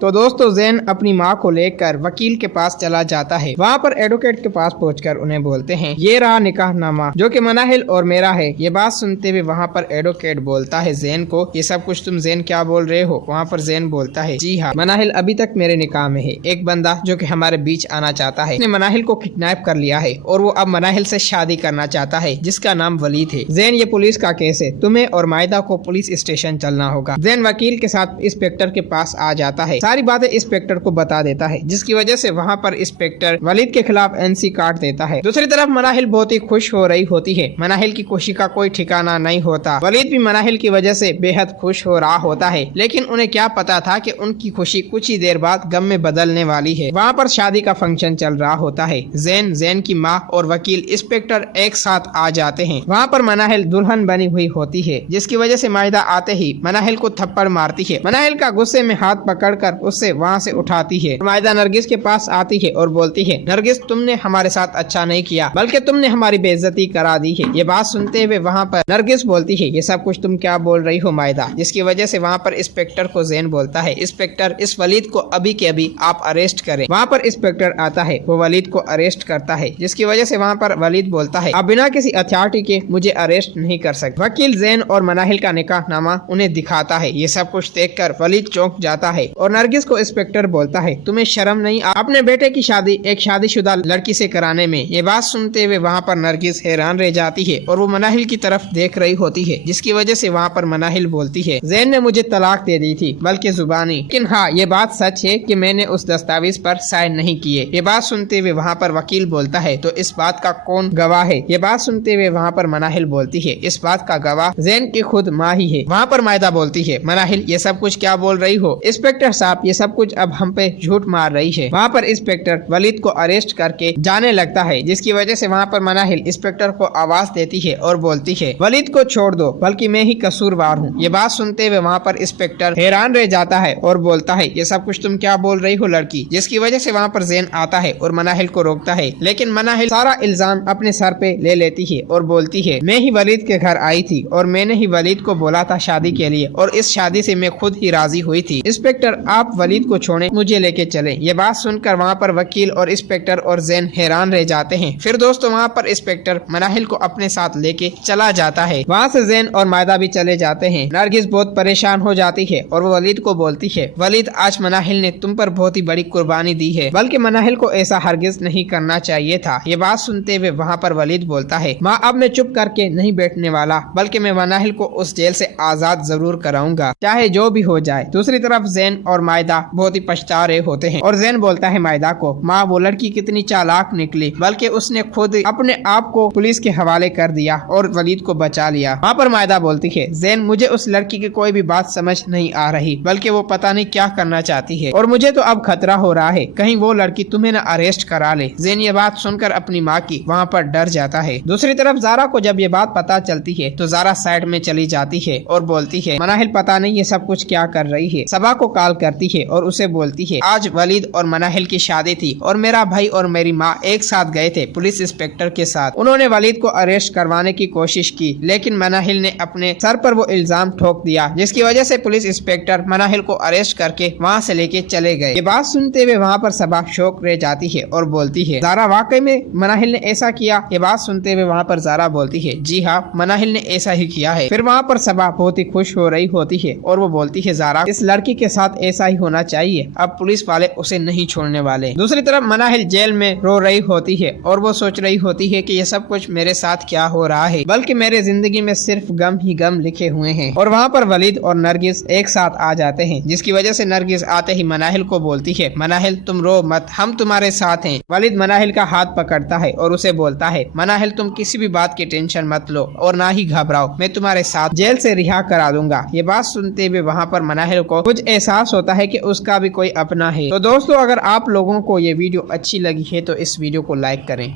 तो दोस्तों जैन अपनी माँ को लेकर वकील के पास चला जाता है। वहाँ पर एडवोकेट के पास पहुंचकर उन्हें बोलते हैं ये रहा निकाहनामा जो कि मनाहिल और मेरा है। ये बात सुनते हुए वहाँ पर एडवोकेट बोलता है जैन को ये सब कुछ तुम जैन क्या बोल रहे हो। वहाँ पर जैन बोलता है जी हाँ मनाहिल अभी तक मेरे निकाह में है। एक बंदा जो कि हमारे बीच आना चाहता है उसने मनाहिल को किडनैप कर लिया है और वो अब मनाहिल से शादी करना चाहता है जिसका नाम वलीद है। जैन ये पुलिस का केस है, तुम्हें और मायदा को पुलिस स्टेशन चलना होगा। जैन वकील के साथ इंस्पेक्टर के पास आ जाता है, सारी बातें इंस्पेक्टर को बता देता है जिसकी वजह से वहाँ पर इंस्पेक्टर वलीद के खिलाफ एनसी काट देता है। दूसरी तरफ मनाहिल बहुत ही खुश हो रही होती है। मनाहिल की खुशी का कोई ठिकाना नहीं होता। वलीद भी मनाहिल की वजह से बेहद खुश हो रहा होता है, लेकिन उन्हें क्या पता था कि उनकी खुशी कुछ ही देर बाद गम में बदलने वाली है। वहाँ पर शादी का फंक्शन चल रहा होता है। जैन की माँ और वकील इंस्पेक्टर एक साथ आ जाते हैं। वहाँ पर मनाहिल दुल्हन बनी हुई होती है जिसकी वजह से मायदा आते ही मनाहिल को थप्पड़ मारती है। मनाहिल का गुस्से में हाथ पकड़कर उससे वहाँ से उठाती है। मायदा नरगिस के पास आती है और बोलती है नरगिस तुमने हमारे साथ अच्छा नहीं किया बल्कि तुमने हमारी बेइज्जती करा दी है। ये बात सुनते हुए वहाँ पर नरगिस बोलती है ये सब कुछ तुम क्या बोल रही हो मायदा, जिसकी वजह से वहाँ पर इंस्पेक्टर को जैन बोलता है इंस्पेक्टर इस वलीद को अभी के अभी आप अरेस्ट करें। वहाँ पर इंस्पेक्टर आता है, वो वलीद को अरेस्ट करता है जिसकी वजह से वहाँ पर वलीद बोलता है आप बिना किसी अथॉरिटी के मुझे अरेस्ट नहीं कर सकते। वकील जैन और मनाहिल का निकाहनामा उन्हें दिखाता है। ये सब कुछ देखकर वलीद चौंक जाता है और नरगिस को इंस्पेक्टर बोलता है तुम्हें शर्म नहीं अपने बेटे की शादी एक शादीशुदा लड़की से कराने में। ये बात सुनते हुए वहाँ पर नरगिस हैरान रह जाती है और वो मनाहिल की तरफ देख रही होती है जिसकी वजह से वहाँ पर मनाहिल बोलती है जैन ने मुझे तलाक दे दी थी बल्कि जुबानी, लेकिन हाँ ये बात सच है कि मैंने उस दस्तावेज पर साइन नहीं किए। ये बात सुनते हुए वहाँ पर वकील बोलता है तो इस बात का कौन गवाह है। ये बात सुनते हुए वहाँ पर मनाहिल बोलती है इस बात का गवाह जैन की खुद माँ ही है। वहाँ पर मायदा बोलती है मनाहिल ये सब कुछ क्या बोल रही हो, इंस्पेक्टर साहब ये सब कुछ अब हम पे झूठ मार रही है। वहाँ पर इंस्पेक्टर वलीद को अरेस्ट करके जाने लगता है जिसकी वजह से वहाँ पर मनाहिल इंस्पेक्टर को आवाज देती है और बोलती है वलीद को छोड़ दो बल्कि मैं ही कसूरवार हूँ। ये बात सुनते हुए वहाँ पर इंस्पेक्टर हैरान रह जाता है और बोलता है ये सब कुछ तुम क्या बोल रही हो लड़की, जिसकी वजह से वहाँ पर जैन आता है और मनाहिल को रोकता है, लेकिन मनाहिल सारा इल्जाम अपने सर पे ले लेती है और बोलती है मैं ही वलीद के घर आई थी और मैंने ही वलीद को बोला था शादी के लिए और इस शादी से मैं खुद ही राजी हुई थी। इंस्पेक्टर आप वलीद को छोड़े मुझे लेके चले। ये बात सुनकर वहाँ पर वकील और इंस्पेक्टर और जैन हैरान रह जाते हैं। फिर दोस्तों वहाँ पर इंस्पेक्टर मनाहिल को अपने साथ लेके चला जाता है। वहाँ से जैन और मायदा भी चले जाते हैं। नरगिस बहुत परेशान हो जाती है और वो वलीद को बोलती है वलीद आज मनाहिल ने तुम पर बहुत ही बड़ी कुर्बानी दी है, बल्कि मनाहिल को ऐसा हरगिज नहीं करना चाहिए था। ये बात सुनते हुए वहाँ पर वलीद बोलता है माँ अब मैं चुप करके नहीं बैठने वाला बल्कि मैं मनाहिल को उस जेल से आजाद जरूर कराऊंगा चाहे जो भी हो जाए। दूसरी तरफ जैन और मायदा बहुत ही पछता रहे होते हैं और जैन बोलता है मायदा को माँ वो लड़की कितनी चालाक निकली, बल्कि उसने खुद अपने आप को पुलिस के हवाले कर दिया और वलीद को बचा लिया। वहाँ पर मायदा बोलती है जैन मुझे उस लड़की की कोई भी बात समझ नहीं आ रही बल्कि वो पता नहीं क्या करना चाहती है और मुझे तो अब खतरा हो रहा है कहीं वो लड़की तुम्हें न अरेस्ट करा ले। जैन ये बात सुनकर अपनी माँ की वहाँ पर डर जाता है। दूसरी तरफ जारा को जब ये बात पता चलती है तो जारा साइड में चली जाती है और बोलती है मनाहिल पता नहीं ये सब कुछ क्या कर रही है। सबा को कॉल करती है और उसे बोलती है आज वलीद और मनाहिल की शादी थी और मेरा भाई और मेरी माँ एक साथ गए थे पुलिस इंस्पेक्टर के साथ। उन्होंने वलीद को अरेस्ट करवाने की कोशिश की लेकिन मनाहिल ने अपने सर पर वो इल्जाम ठोक दिया जिसकी वजह से पुलिस इंस्पेक्टर मनाहिल को अरेस्ट करके वहाँ से लेके चले गए। ये बात सुनते हुए वहाँ पर सबा शौक रह जाती है और बोलती है जारा वाकई में मनाहिल ने ऐसा किया। ये बात सुनते हुए वहाँ पर जारा बोलती है जी हाँ मनाहिल ने ऐसा ही किया है। फिर वहाँ पर सबा बहुत ही खुश हो रही होती है और वो बोलती है जारा इस लड़की के साथ ऐसा ही होना चाहिए, अब पुलिस वाले उसे नहीं छोड़ने वाले। दूसरी तरफ मनाहिल जेल में रो रही होती है और वो सोच रही होती है कि ये सब कुछ मेरे साथ क्या हो रहा है, बल्कि मेरे जिंदगी में सिर्फ गम ही गम लिखे हुए हैं। और वहाँ पर वलीद और नरगिस एक साथ आ जाते हैं जिसकी वजह से नरगिस आते ही मनाहिल को बोलती है मनाहिल तुम रो मत हम तुम्हारे साथ हैं। वलीद मनाहिल का हाथ पकड़ता है और उसे बोलता है मनाहिल तुम किसी भी बात की टेंशन मत लो और ना ही घबराओ, मैं तुम्हारे साथ जेल से रिहा करा दूंगा। ये बात सुनते हुए वहाँ पर मनाहिल को कुछ एहसास होता है कि उसका भी कोई अपना है। तो दोस्तों अगर आप लोगों को ये वीडियो अच्छी लगी है तो इस वीडियो को लाइक करें।